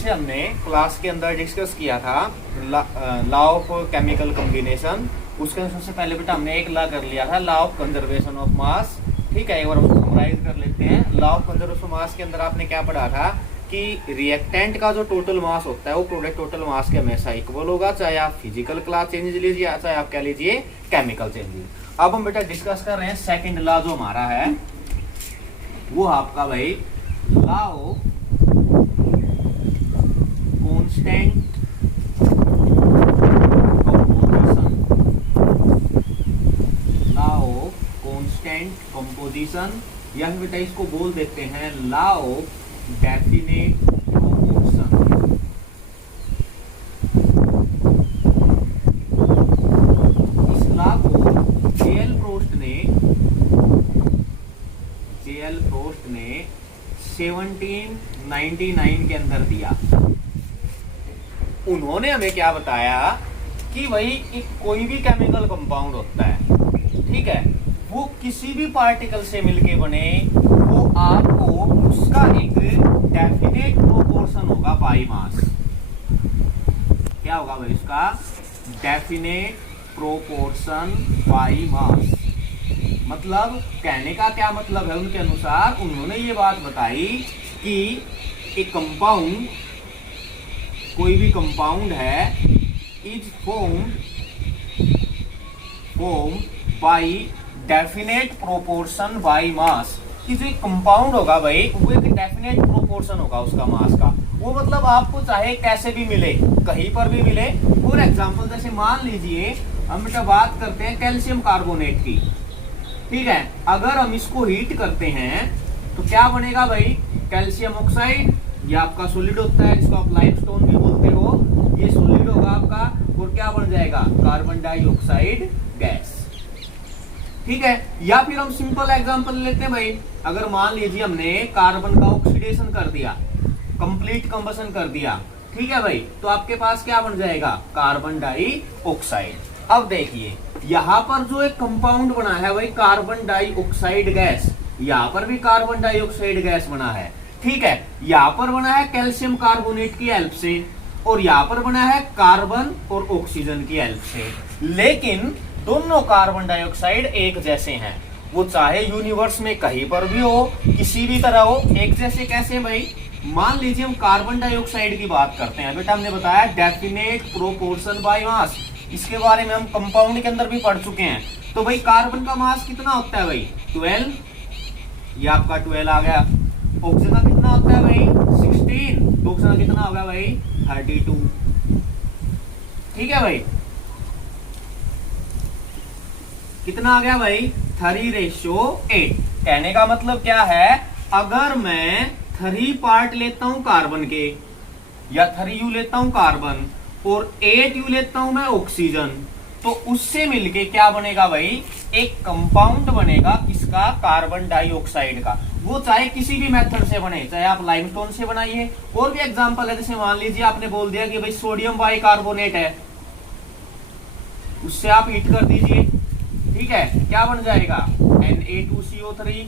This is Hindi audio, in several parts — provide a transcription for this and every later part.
पीछे हमने क्लास के अंदर डिस्कस किया था लॉ ऑफ केमिकल कॉम्बिनेशन। उसके सबसे पहले बेटा हमने एक लॉ कर लिया था, law of conservation of mass. ठीक है, एक बार उसको समराइज कर लेते हैं। Law of conservation of mass के अंदर आपने क्या पढ़ा था कि रिएक्टेंट का जो टोटल मास होता है वो प्रोडक्ट टोटल मास के हमेशा इक्वल होगा, चाहे आप फिजिकल क्लास चेंज लीजिए चाहे आप क्या लीजिए केमिकल चेंज लीजिए। अब हम बेटा डिस्कस कर रहे हैं सेकंड लॉ जो हमारा है वो आपका भाई law of constant composition. Law of constant composition या फिर बेटा इसको बोल देते हैं लॉ ऑफ डेफिनेट प्रोपोर्शन। इस लॉ को जेएल प्रोस्ट ने 1799 के अंदर दिया। उन्होंने हमें क्या बताया कि भाई कोई भी केमिकल कंपाउंड होता है, ठीक है, वो किसी भी पार्टिकल से मिलके बने, वो आपको उसका एक डेफिनेट प्रोपोर्शन होगा बाई मास। क्या होगा भाई उसका डेफिनेट प्रोपोर्शन बाई मास। मतलब कहने का क्या मतलब है, उनके अनुसार उन्होंने ये बात बताई कि एक कंपाउंड, कोई भी कंपाउंड है, is form by definite proportion by mass. कि जो एक कंपाउंड होगा भाई वो एक डेफिनेट प्रोपोर्शन होगा उसका मास का। वो मतलब आपको चाहे कैसे भी मिले, कहीं पर भी मिले। फॉर एग्जांपल जैसे मान लीजिए हम बेटा बात करते हैं कैल्शियम कार्बोनेट की, ठीक है, अगर हम इसको हीट करते हैं तो क्या बनेगा भाई, कैल्शियम ऑक्साइड। ये आपका सॉलिड होता है जिसको आप लाइमस्टोन भी बोलते हो, ये सॉलिड होगा आपका, और क्या बन जाएगा, कार्बन डाइऑक्साइड गैस। ठीक है, या फिर हम सिंपल एग्जांपल लेते हैं भाई, अगर मान लीजिए हमने कार्बन का ऑक्सीडेशन कर दिया, कंप्लीट कंबशन कर दिया, ठीक है भाई, तो आपके पास क्या बन जाएगा, कार्बन डाइऑक्साइड। अब देखिए यहां पर जो एक कंपाउंड बना है भाई कार्बन डाइऑक्साइड गैस, यहां पर भी कार्बन डाइऑक्साइड गैस बना है, ठीक है, यहां पर बना है कैल्शियम कार्बोनेट की हेल्प से, और यहां पर बना है कार्बन और ऑक्सीजन की हेल्प से। लेकिन दोनों कार्बन डाइऑक्साइड एक जैसे हैं, वो चाहे यूनिवर्स में कहीं पर भी हो, किसी भी तरह हो, एक जैसे कैसे भाई। मान लीजिए हम कार्बन डाइऑक्साइड की बात करते हैं, बेटा हमने बताया डेफिनेट प्रोपोर्शन बाय मास, इसके बारे में हम कंपाउंड के अंदर भी पढ़ चुके हैं। तो भाई कार्बन का मास कितना होता है भाई 12, ये आपका 12 आ गया। ऑक्सीजन का कितना होता है भाई 16, तो ऑक्सीजन का कितना होगा भाई 32। ठीक है भाई, कितना आ गया भाई 3:8। कहने का मतलब क्या है, अगर मैं 3 पार्ट लेता हूं कार्बन के, या 3U लेता हूं कार्बन और 8U लेता हूं मैं ऑक्सीजन, तो उससे मिलके क्या बनेगा भाई, एक कंपाउंड बनेगा किसका, कार्बन डाइऑक्साइड का। वो चाहे किसी भी मेथड से बने, चाहे आप लाइमस्टोन से बनाइए, और भी एग्जांपल है, जैसे मान लीजिए आपने बोल दिया कि भाई सोडियम बाइकार्बोनेट है, उससे आप हीट कर दीजिए, ठीक है, क्या बन जाएगा Na2CO3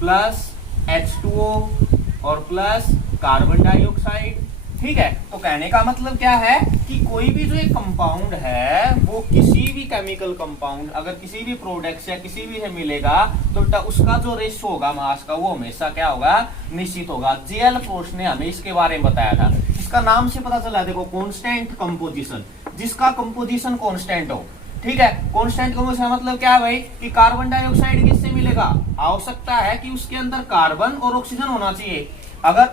प्लस H2O और प्लस कार्बन डाइऑक्साइड। ठीक है, तो कहने का मतलब क्या है कि कोई भी जो एक कंपाउंड है वो किसी भी केमिकल कंपाउंड अगर किसी भी प्रोडक्ट या किसी भी से मिलेगा तो उसका जो रेशो होगा मास का वो हमेशा क्या होगा, निश्चित होगा। जेएल प्रोस्ट ने हमें इसके बारे में बताया था, इसका नाम से पता चला, देखो कांस्टेंट कंपोजिशन, जिसका कंपोजिशन कांस्टेंट हो। ठीक है, कांस्टेंट कंपोजिशन मतलब क्या है भाई कि कार्बन डाइऑक्साइड किससे मिलेगा, आवश्यकता है कि उसके अंदर कार्बन और ऑक्सीजन होना चाहिए। अगर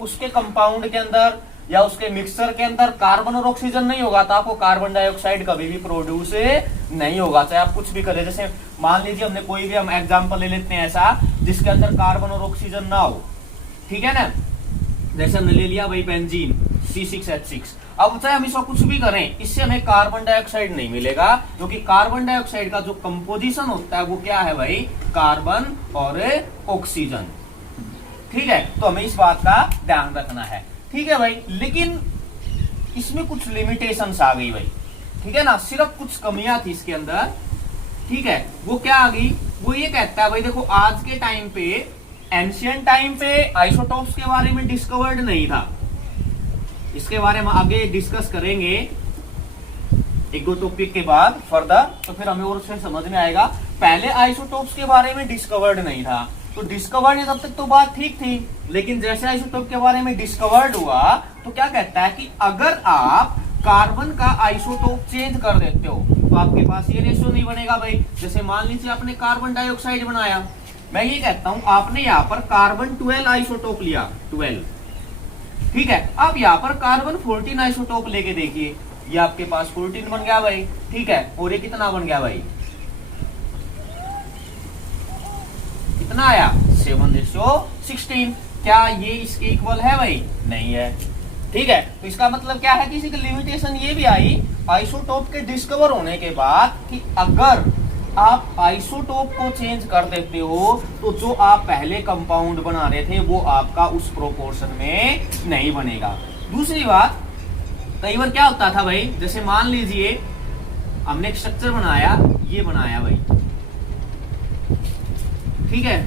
उसके कंपाउंड के अंदर या उसके मिक्सचर के अंदर कार्बन और ऑक्सीजन नहीं होगा तो आपको कार्बन डाइऑक्साइड कभी भी प्रोड्यूस नहीं होगा, चाहे आप कुछ भी करें। जैसे मान लीजिए हमने कोई भी हम एग्जांपल ले लेते हैं ऐसा जिसके अंदर कार्बन और ऑक्सीजन ना हो, ठीक है ना, जैसे हमने ले लिया भाई बेंजीन C6H6। अब चाहे हम इसका कुछ भी करें, इससे हमें कार्बन डाइऑक्साइड नहीं मिलेगा, क्योंकि कार्बन डाइऑक्साइड का जो कंपोजिशन होता है वो क्या है भाई, कार्बन और ऑक्सीजन। ठीक है, तो हमें इस बात का ध्यान रखना है। ठीक है भाई, लेकिन इसमें कुछ लिमिटेशंस आ गई भाई, ठीक है ना, सिर्फ कुछ कमियां थी इसके अंदर। ठीक है, वो क्या आ गई, वो ये कहता है भाई देखो आज के टाइम पे एंशियंट टाइम पे आइसोटोप्स के बारे में डिस्कवर्ड नहीं था, इसके बारे में आगे डिस्कस करेंगे एक दो टॉपिक के बाद फर्दर, तो फिर हमें और उससे समझ में आएगा। पहले आइसोटोप्स के बारे में डिस्कवर्ड नहीं था, तो डिस्कवर्ड तब तक तो बात ठीक थी, लेकिन जैसे आइसोटोप के बारे में डिस्कवर्ड हुआ तो क्या कहता है कि अगर आप कार्बन का आइसोटोप चेंज कर देते हो तो आपके पास ये रेशियो नहीं बनेगा भाई। जैसे मान लीजिए आपने कार्बन डाइऑक्साइड बनाया, मैं ये कहता हूं आपने यहाँ पर कार्बन 12 आइसोटोप लिया, 12, ठीक है। अब यहाँ पर कार्बन 14 आइसोटोप लेके देखिए, ये आपके पास 14 बन गया भाई, ठीक है। और ये कितना बन गया भाई, कितना आया 7:16। क्या ये इसके इक्वल है भाई? नहीं है, ठीक है। तो इसका मतलब क्या है कि इसकी लिमिटेशन ये भी आई आइसोटोप के डिस्कवर होने के बाद कि अगर आप आइसोटोप को चेंज कर देते हो तो जो आप पहले कंपाउंड बना रहे थे वो आपका उस प्रोपोर्शन में नहीं बनेगा। दूसरी बात, कई बार क्या होता था भाई, जैसे मान लीजिए हमने एक स्ट्रक्चर बनाया, ये बनाया भाई, ठीक है,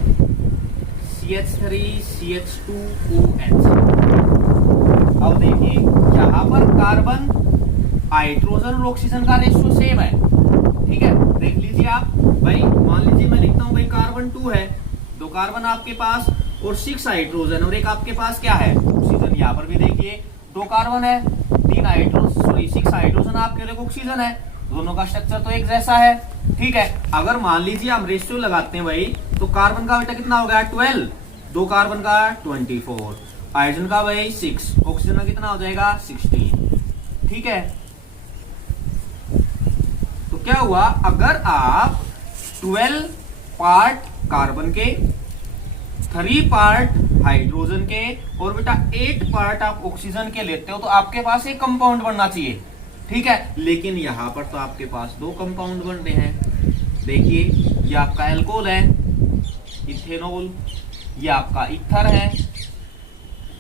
CH3CH2OH। अब देखिए यहां पर कार्बन, हाइड्रोजन और ऑक्सीजन का रेशियो सेम है, ठीक है। देख लीजिए आप भाई, मान लीजिए मैं लिखता हूं भाई कार्बन 2 है, 2 कार्बन आपके पास और 6 हाइड्रोजन और एक आपके पास क्या है, ऑक्सीजन। यहाँ पर भी देखिए 2 कार्बन है, 6 हाइड्रोजन आपके लिए ऑक्सीजन है, दोनों का स्ट्रक्चर तो एक जैसा है, ठीक है। अगर मान लीजिए हम रेशियो लगाते हैं भाई, तो कार्बन का बेटा कितना हो गया 12, 2 कार्बन का 24, हाइड्रोजन का भाई 6, ऑक्सीजन का कितना हो जाएगा 16, ठीक है। तो क्या हुआ, अगर आप 12 पार्ट कार्बन के, 3 पार्ट हाइड्रोजन के और बेटा 8 पार्ट आप ऑक्सीजन के लेते हो तो आपके पास एक कंपाउंड बनना चाहिए, ठीक है। लेकिन यहां पर तो आपके पास 2 कंपाउंड बन रहे हैं। देखिए ये आपका एल्कोहल है, इथेनॉल, ये आपका इथर है,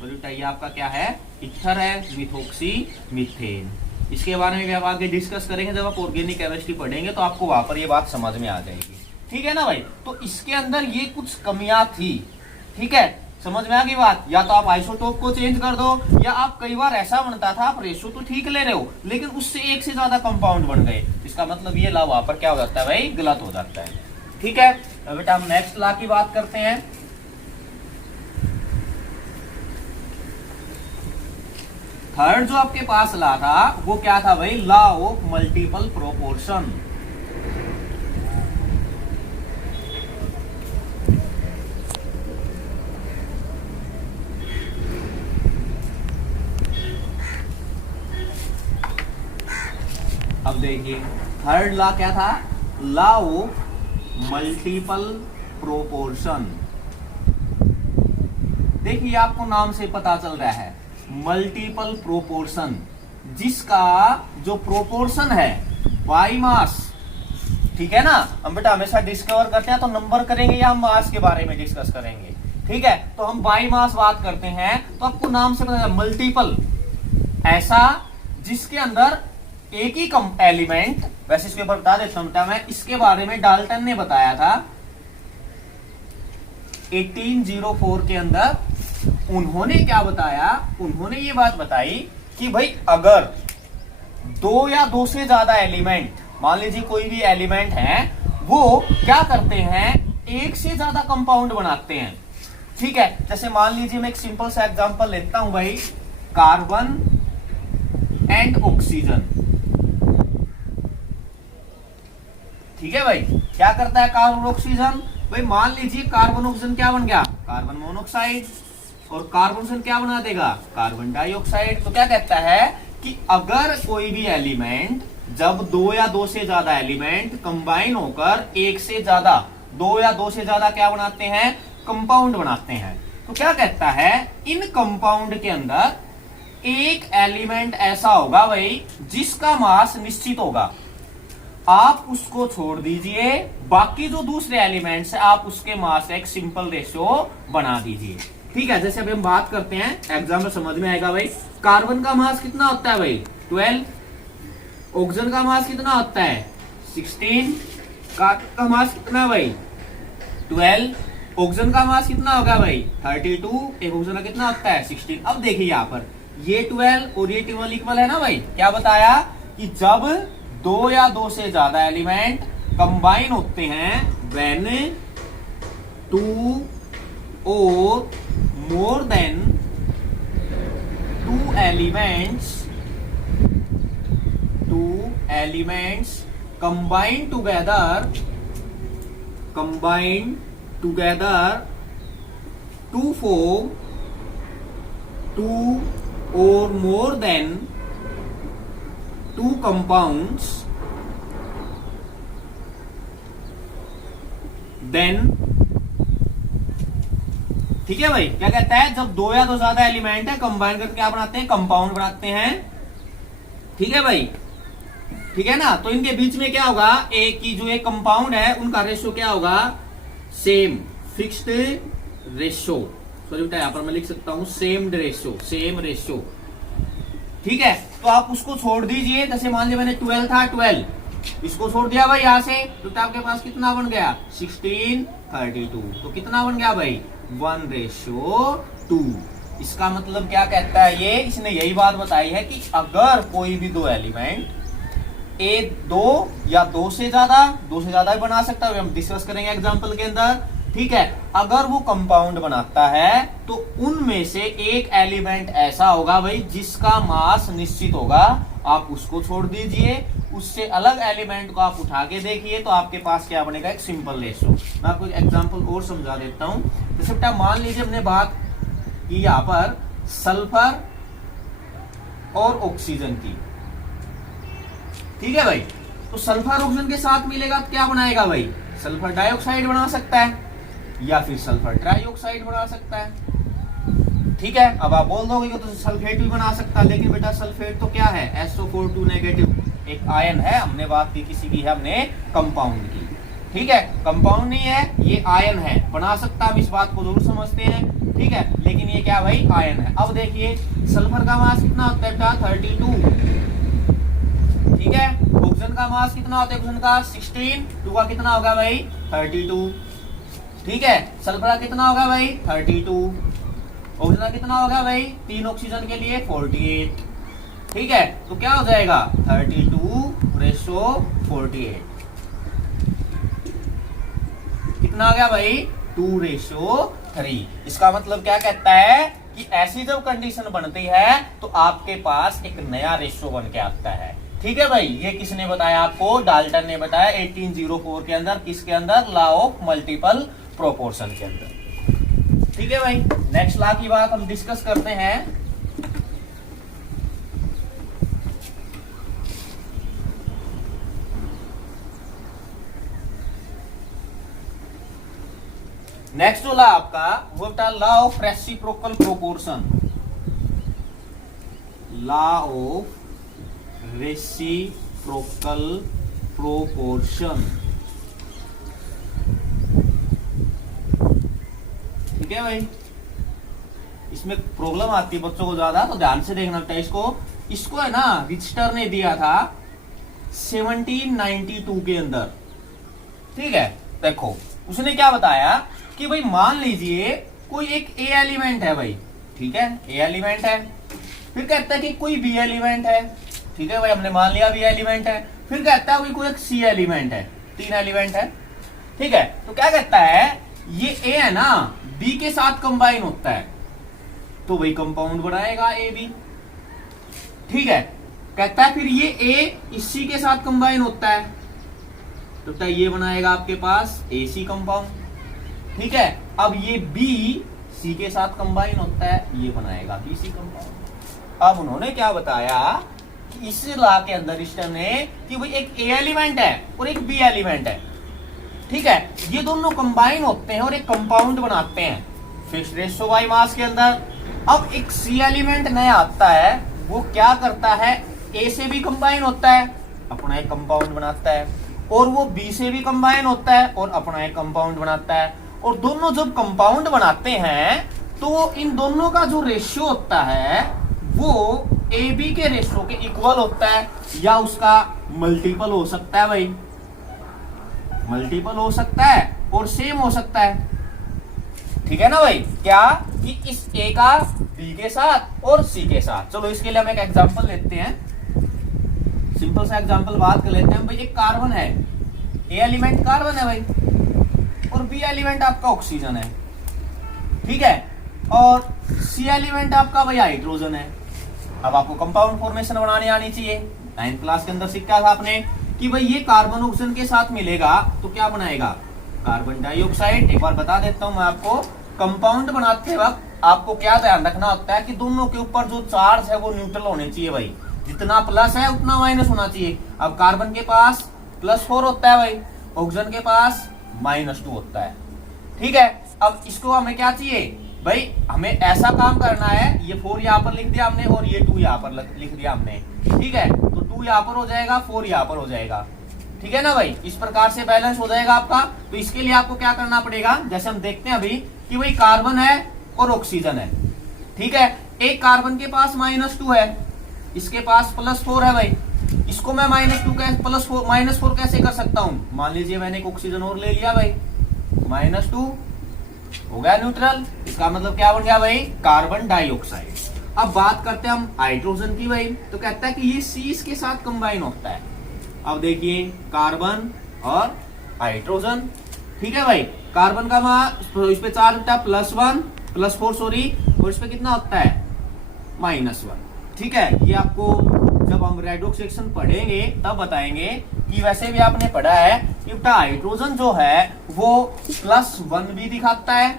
और बेटा ये आपका क्या है, इथर है, मिथोक्सी मीथेन। इसके बारे में भी आप आगे डिस्कस करेंगे जब आप ऑर्गेनिक केमिस्ट्री पढ़ेंगे, तो आपको वहां पर ये बात समझ में आ जाएगी, ठीक है ना भाई। तो इसके अंदर ये कुछ कमियां थी, ठीक है, समझ में आ गई बात। या तो आप आइसोटोप को चेंज कर दो, या आप कई बार ऐसा बनता था आप रेशियो तो ठीक ले रहे हो लेकिन उससे एक से ज्यादा कंपाउंड बन गए, इसका मतलब ये ला वहां पर क्या हो जाता है भाई, गलत हो जाता है, ठीक है। तो बेटा हम नेक्स्ट ला की बात करते हैं। थर्ड जो आपके पास ला था वो क्या था भाई, लॉ ऑफ मल्टीपल प्रोपोर्शन। अब देखिए थर्ड लॉ क्या था, लॉ ऑफ मल्टीपल प्रोपोर्शन। देखिए आपको नाम से पता चल रहा है मल्टीपल प्रोपोर्शन, जिसका जो प्रोपोर्शन है बाई मास, ठीक है ना। हम बेटा हमेशा डिस्कवर करते हैं तो नंबर करेंगे या हम मास के बारे में डिस्कस करेंगे, ठीक है। तो हम बाई मास बात करते हैं तो आपको नाम से पता है मल्टीपल, ऐसा जिसके अंदर एक ही एलिमेंट, वैसे इसके ऊपर बता देता हूं मैं, इसके बारे में डाल्टन ने बताया था 1804 के अंदर। उन्होंने क्या बताया, उन्होंने ये बात बताई कि भाई अगर 2 या 2 से ज्यादा एलिमेंट, मान लीजिए कोई भी एलिमेंट है, वो क्या करते हैं, एक से ज्यादा कंपाउंड बनाते हैं, ठीक है। जैसे मान लीजिए मैं एक सिंपल सा एग्जांपल लेता हूं भाई, कार्बन एंड ऑक्सीजन, ठीक है भाई। क्या करता है कार्बन ऑक्सीजन भाई, मान लीजिए कार्बन ऑक्सीजन क्या बन गया, कार्बन मोनोऑक्साइड, और कार्बन ऑक्सीजन क्या बना देगा, कार्बन डाइऑक्साइड। तो क्या कहता है कि अगर कोई भी एलिमेंट, जब 2 या 2 से ज्यादा एलिमेंट कंबाइन होकर एक से ज्यादा, 2 या 2 से ज्यादा क्या बनाते हैं, कंपाउंड बनाते हैं, तो क्या कहता है इन कंपाउंड के अंदर एक एलिमेंट ऐसा होगा भाई जिसका मास निश्चित होगा, आप उसको छोड़ दीजिए, बाकी जो दूसरे एलिमेंट्स है आप उसके मास एक सिंपल रेशियो बना दीजिए, ठीक है। जैसे अभी हम बात करते हैं, एग्जाम में समझ में आएगा भाई। कार्बन का मास कितना होता है भाई 12, ऑक्सीजन का मास कितना होता है 16, का मास कितना भाई 12, ऑक्सीजन का मास कितना होगा भाई 32, एक ऑक्सीजन का कितना होता है 16। अब देखिए यहाँ पर ये 12 और ये 12 इक्वल है ना भाई। क्या बताया कि जब दो या दो से ज्यादा एलिमेंट कंबाइन होते हैं, व्हेन टू और more than two elements combine together to form two or more than two compounds, then ठीक है भाई। क्या कहता है, जब दो या दो ज्यादा एलिमेंट है कंबाइन करके क्या बनाते हैं, कंपाउंड बनाते हैं। ठीक है भाई, ठीक है ना। तो इनके बीच में क्या होगा, एक की जो एक कंपाउंड है उनका रेशियो क्या होगा, सेम फिक्स्ड रेशियो। सॉरी बेटा यहां पर मैं लिख सकता हूं सेम रेशियो। ठीक है, तो आप उसको छोड़ दीजिए। जैसे मान लिया मैंने 12 था, 12 इसको छोड़ दिया भाई यहां से, तो आपके पास कितना बन गया 16, 32। तो कितना बन गया भाई 1:2। इसका मतलब क्या कहता है ये, इसने यही बात बताई है कि अगर कोई भी दो एलिमेंट दो या दो से ज्यादा भी बना सकता है, हम डिस्कस करेंगे एग्जांपल के अंदर। ठीक है, अगर वो कंपाउंड बनाता है तो उनमें से एक एलिमेंट ऐसा होगा भाई जिसका मास निश्चित होगा, आप उसको छोड़ दीजिए, उससे अलग एलिमेंट को आप उठा के देखिए, तो आपके पास क्या बनेगा, एक सिंपल रेशियो। मैं आपको एक एग्जांपल और समझा देता हूं। जैसे बेटा मान लीजिए हमने बात की यहाँ पर सल्फर और ऑक्सीजन की। ठीक है भाई, तो सल्फर ऑक्सीजन के साथ मिलेगा तो क्या बनाएगा भाई, सल्फर डाइऑक्साइड बना सकता है या फिर सल्फर ट्राइऑक्साइड बना सकता है। ठीक है, अब आप बोल दोगे कि तो सल्फेट भी बना सकता है, लेकिन बेटा सल्फेट तो क्या है SO4 नेगेटिव, एक आयन है। हमने बात की किसी की है, हमने कंपाउंड की। ठीक है, कंपाउंड नहीं है, ये आयन है, बना सकता, हम इस बात को जरूर समझते हैं। ठीक है, लेकिन ये क्या भाई आयन है। अब देखिए सल्फर का मास कितना होता है बेटा 32। ठीक है, ऑक्सीजन का मास कितना होता है, ऑक्सीजन का 16, 2 का कितना होगा भाई 32। ठीक है, सल्फर का कितना होगा भाई 32, ऑक्सीजन का कितना होगा भाई 3 ऑक्सीजन के लिए 48। ठीक है, तो क्या हो जाएगा 32:48। कितना आ गया भाई 2:3। इसका मतलब क्या कहता है कि ऐसी जब कंडीशन बनती है तो आपके पास एक नया रेशियो बन के आता है। ठीक है भाई, ये किसने बताया आपको, डाल्टन ने बताया 1804 के अंदर। किसके अंदर, लॉ ऑफ मल्टीपल प्रोपोर्शन के अंदर। ठीक है भाई, नेक्स्ट लॉ की बात हम डिस्कस करते हैं। नेक्स्ट जो लॉ आपका वो था law of reciprocal proportion. Law of reciprocal proportion. ठीक है भाई, इसमें प्रॉब्लम आती है बच्चों को ज्यादा, तो ध्यान से देखना होता है इसको है ना, रिचटर ने दिया था 1792 के अंदर। ठीक है, देखो उसने क्या बताया कि भाई मान लीजिए कोई एक ए एलिमेंट है भाई। ठीक है, ए एलिमेंट है, फिर कहता है कि कोई बी एलिमेंट है। ठीक है भाई, हमने मान लिया बी एलिमेंट है। फिर कहता है कोई एक सी एलिमेंट है, 3 एलिमेंट है। ठीक है, तो क्या कहता है, ये ए है ना बी के साथ कंबाइन होता है तो वही कंपाउंड बनाएगा ए बी। ठीक है, कहता है फिर ये ए इस सी के साथ कंबाइन होता है तो ये बनाएगा आपके पास ए सी कंपाउंड। ठीक है, अब ये बी सी के साथ कंबाइन होता है, ये बनाएगा बी सी कंपाउंड। अब उन्होंने क्या बताया कि इस लॉ के अंदर सिस्टम ने कि भाई एक ए एलिमेंट है और एक बी एलिमेंट है। ठीक है, ये दोनों कंबाइन होते हैं और एक कंपाउंड बनाते हैं फिक्स्ड रेशियो बाय मास के अंदर। अब एक सी एलिमेंट नया आता है, वो क्या करता है, ए से भी कंबाइन होता है, अपना एक कंपाउंड बनाता है, और वो बी से भी कंबाइन होता है और अपना एक कंपाउंड बनाता है। और दोनों जब कंपाउंड बनाते हैं तो इन दोनों का जो रेशियो होता है वो ए बी के रेशियो के इक्वल होता है या उसका मल्टीपल हो सकता है भाई, मल्टीपल हो सकता है और सेम हो सकता है। ठीक है ना भाई, क्या कि इस ए का बी के साथ और सी के साथ। चलो इसके लिए हम एक एग्जांपल लेते हैं, सिंपल सा एग्जांपल बात कर लेते हैं भाई। एक कार्बन है, ए एलिमेंट कार्बन है भाई, और बी एलिमेंट आपका ऑक्सीजन है, ठीक है, और सी एलिमेंट आपका भाई हाइड्रोजन है। अब आपको कंपाउंड फॉर्मेशन बनाने आनी चाहिए। 9th क्लास के अंदर सीखा था आपने कि भाई ये कार्बन ऑक्सीजन के साथ मिलेगा तो क्या बनाएगा, कार्बन डाइऑक्साइड। एक बार बता देता हूं मैं आपको, कंपाउंड बनाते वक्त आपको क्या ध्यान रखना होता है कि दोनों के ऊपर जो चार्ज है वो न्यूट्रल होने चाहिए भाई, जितना प्लस है उतना माइनस होना चाहिए। अब कार्बन के पास +4 होता है भाई, ऑक्सीजन के पास -2 होता है, ठीक है। अब इसको हमें क्या चाहिए भाई, हमें ऐसा काम करना है, ये 4 यहाँ पर लिख दिया हमने और ये 2 यहाँ पर लिख दिया हमने, ठीक है। तो 2 यहाँ पर हो जाएगा, 4 यहाँ पर हो जाएगा, ठीक है ना भाई। इस प्रकार से बैलेंस हो जाएगा आपका। तो इसके लिए आपको क्या करना पड़ेगा, जैसे हम देखते हैं अभी कि भाई कार्बन है और ऑक्सीजन है, ठीक है। एक कार्बन के पास -2 है, इसके पास +4 है भाई। इसको मैं -4 कैसे कर सकता हूं, मान लीजिए मैंने एक ऑक्सीजन और ले लिया भाई, -2 हो गया न्यूट्रल। इसका मतलब क्या बन गया भाई, कार्बन डाइऑक्साइड। अब बात करते हैं हम हाइड्रोजन की भाई, तो कहता है कि ये C इसके साथ कंबाइन होता है। अब देखिए कार्बन और हाइड्रोजन, ठीक है भाई। कार्बन का मास इस पे चार्ज होता है +1 +4 सॉरी, और इस पे कितना होता है -1, ठीक है। ये आपको जब हम रेडॉक्स रिएक्शन पढ़ेंगे तब बताएंगे कि वैसे भी आपने पढ़ा है कि हाइड्रोजन जो है वो +1 भी दिखाता है,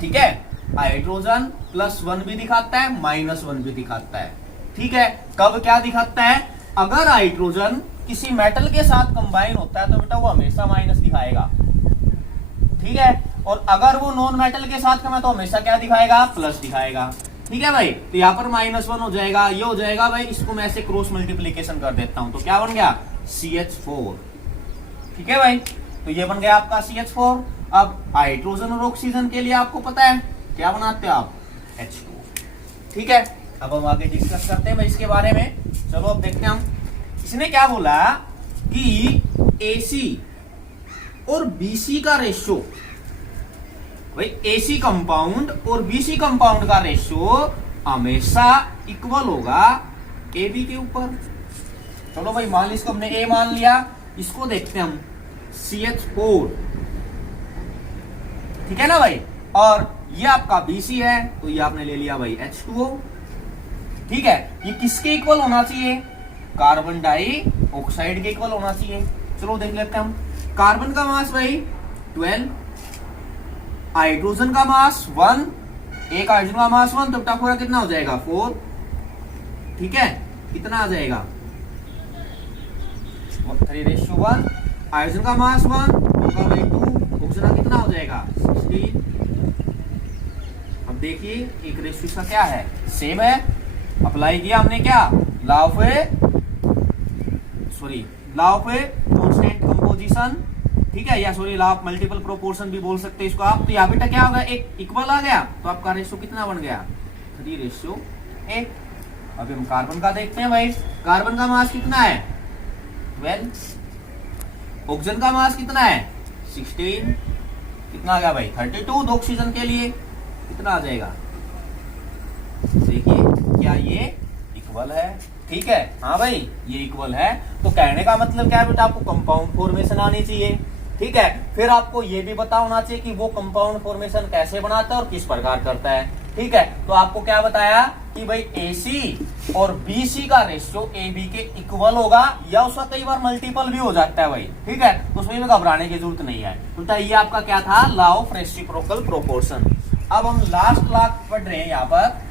ठीक है। हाइड्रोजन +1 भी दिखाता है, -1 भी दिखाता है, ठीक है। कब क्या दिखाता है, अगर हाइड्रोजन किसी मेटल के साथ कंबाइन होता है तो बेटा वो हमेशा माइनस दिखाएगा, ठीक है। और अगर वो नॉन मेटल के साथ तो हमेशा क्या दिखाएगा, प्लस दिखाएगा, ठीक है भाई। तो यहाँ पर -1 हो जाएगा, ये हो जाएगा भाई। इसको मैं ऐसे क्रॉस मल्टीप्लीकेशन कर देता हूं तो क्या बन गया, CH4, ठीक है भाई। तो ये बन गया आपका CH4। अब हाइड्रोजन और ऑक्सीजन के लिए आपको पता है क्या बनाते हो आप, H2, ठीक है। अब हम आगे डिस्कस करते हैं भाई इसके बारे में। चलो अब देखते हैं हम, इसने क्या बोला कि AC और BC का रेशियो, भाई AC कंपाउंड और BC कंपाउंड का रेशियो हमेशा इक्वल होगा AB के ऊपर। चलो भाई मान ली, इसको हमने A मान लिया, इसको देखते हैं हम CH4, ठीक है ना भाई। और ये आपका BC है तो ये आपने ले लिया भाई H2O, ठीक है। ये किसके इक्वल होना चाहिए, कार्बन डाइऑक्साइड के इक्वल होना चाहिए। चलो देख लेते हैं हम। कार्बन का मास भाई 12, हाइड्रोजन का मास 1, एक हाइड्रोजन का मास 1, तो पूरा कितना हो जाएगा 4, ठीक है। कितना आ जाएगा 3:1, हाइड्रोजन का मास 1 तो भाई 2, ऑक्सीजन का कितना हो जाएगा 16। अब देखिए एक रेशियो का क्या है, सेम है। अप्लाई किया हमने क्या, लॉ ऑफ कांस्टेंट कंपोजिशन, ठीक है, या sorry law of multiple proportion भी बोल सकते हैं इसको आप। तो यहाँ बेटा क्या होगा, एक इक्वल आ गया तो आपका रेशियो कितना बन गया 3:8। अभी हम कार्बन का देखते हैं भाई। कार्बन का मास कितना है 12, ऑक्सीजन का मास कितना है 16, कितना आ गया भाई 32। ऑक्सीजन के लिए कितना आ जाएगा, देखिए क्या ये इक्वल है, ठीक है। हाँ भाई ये इक्वल है। तो कहने का मतलब क्या है बेटा, आपको कंपाउंड फॉर्मेशन आनी चाहिए, ठीक है। फिर आपको ये भी पता होना चाहिए कि वो कंपाउंड फॉर्मेशन कैसे बनाता है और किस प्रकार करता है, ठीक है। तो आपको क्या बताया कि भाई AC और BC का रेशियो AB के इक्वल होगा, या उसका कई बार मल्टीपल भी हो जाता है भाई, ठीक है। उसमें भी घबराने की जरूरत नहीं है। तो ये आपका क्या था, लॉ ऑफ रेसिप्रोकल प्रोपोर्शन। अब हम लास्ट क्लास पढ़ रहे हैं यहाँ पर,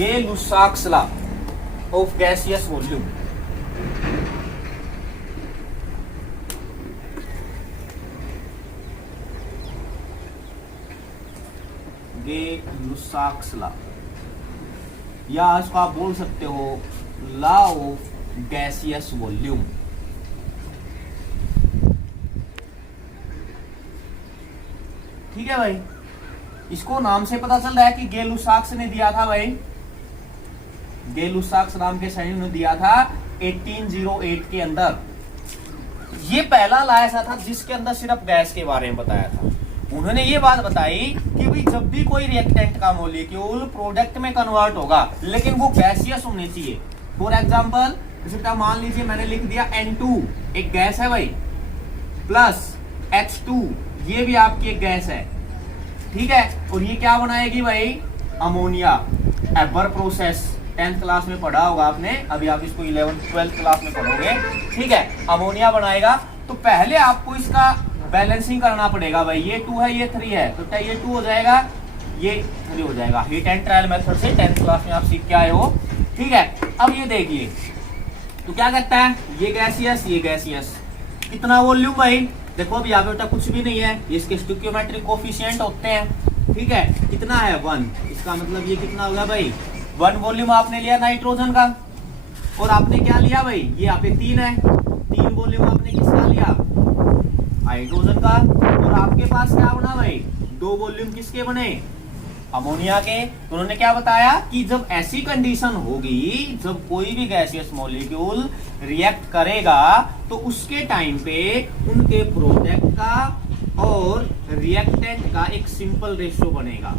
Gay-Lussac's law of gaseous volume। Gay-Lussac's law, या इसको आप बोल सकते हो लॉ ऑफ गैसियस वॉल्यूम। ठीक है भाई, इसको नाम से पता चल रहा है कि गे लुसाक्स ने दिया था भाई, गै-लुसाक्स नाम के सैनिक ने दिया था 1808 के अंदर। ये पहला ला ऐसा था जिसके अंदर सिर्फ गैस के बारे में बताया था। उन्होंने ये बात बताई कि भाई जब भी कोई रिएक्टेंट का मॉलिक्यूल प्रोडक्ट में कन्वर्ट होगा लेकिन वो गैसियस होने चाहिए। फॉर एग्जांपल जैसे मान लीजिए मैंने लिख दिया N2 एक गैस है भाई, प्लस H2 ये भी आपकी एक गैस है, ठीक है, और ये क्या बनाएगी भाई, अमोनिया। एबर प्रोसेस 10th क्लास में पढ़ा होगा आपने, अभी आप इसको 11th 12th क्लास में पढ़ोगे, ठीक है, अमोनिया बनाएगा। तो पहले आपको इसका बैलेंसिंग करना पड़ेगा भाई, ये 2 है ये 3 है, तो क्या ये 2 हो जाएगा, ये 3 हो जाएगा। हीट एंड ट्रायल मेथड से 10th क्लास में आप सीख के आए हो, ठीक है। अब ये देखिए तो क्या कहता है, ये गैसियस ये गैसियस, कितना वॉल्यूम भाई, देखो अब यहाँ पे बेटा कुछ भी नहीं है, इसके स्टोइकियोमेट्रिक कोफिशिएंट होते हैं, ठीक है, कितना है 1, इसका मतलब ये कितना होगा भाई 1 वॉल्यूम आपने लिया नाइट्रोजन का, और आपने क्या लिया भाई, ये यहाँ पे 3 है, 3 वॉल्यूम आपने किसका लिया, हाइड्रोजन का, और आपके पास क्या बना भाई 2 वॉल्यूम किसके बने, अमोनिया के। तो उन्होंने क्या बताया कि जब ऐसी कंडीशन होगी जब कोई भी गैसियस मॉलिक्यूल रिएक्ट करेगा तो उसके टाइम पे उनके प्रोडक्ट का और रिएक्टेंट का एक सिंपल रेशियो बनेगा,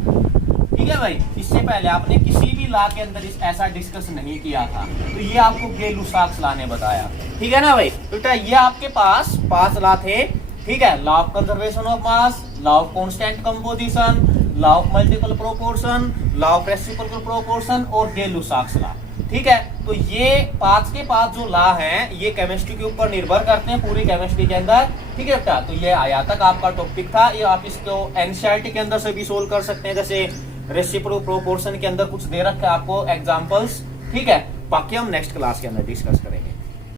ठीक है भाई। इससे पहले आपने किसी भी लॉ के अंदर ऐसा डिस्कस नहीं किया था, तो ये आपको गै-लुसाक्स लॉ ने बताया, ठीक है ना भाई। बेटा ये आपके पास 5 लॉ थे, ठीक है, law of conservation of mass, law of constant composition, law of multiple proportion, law of reciprocal proportion और गै-लुसाक्स लॉ, ठीक है। तो ये 5 के 5 जो लॉ हैं ये केमिस्ट्री के ऊपर निर्भर करते हैं पूरी केमिस्ट्री के अंदर, ठीक है बेटा। तो ये आया तक आपका टॉपिक था, ये आप इसको एनसीईआरटी के अंदर से भी सोल्व कर सकते हैं, जैसे रेसिप्रोकल प्रोपोर्शन के अंदर कुछ दे रखा है आपको एग्जांपल्स, ठीक है। बाकी हम नेक्स्ट क्लास के अंदर डिस्कस करेंगे।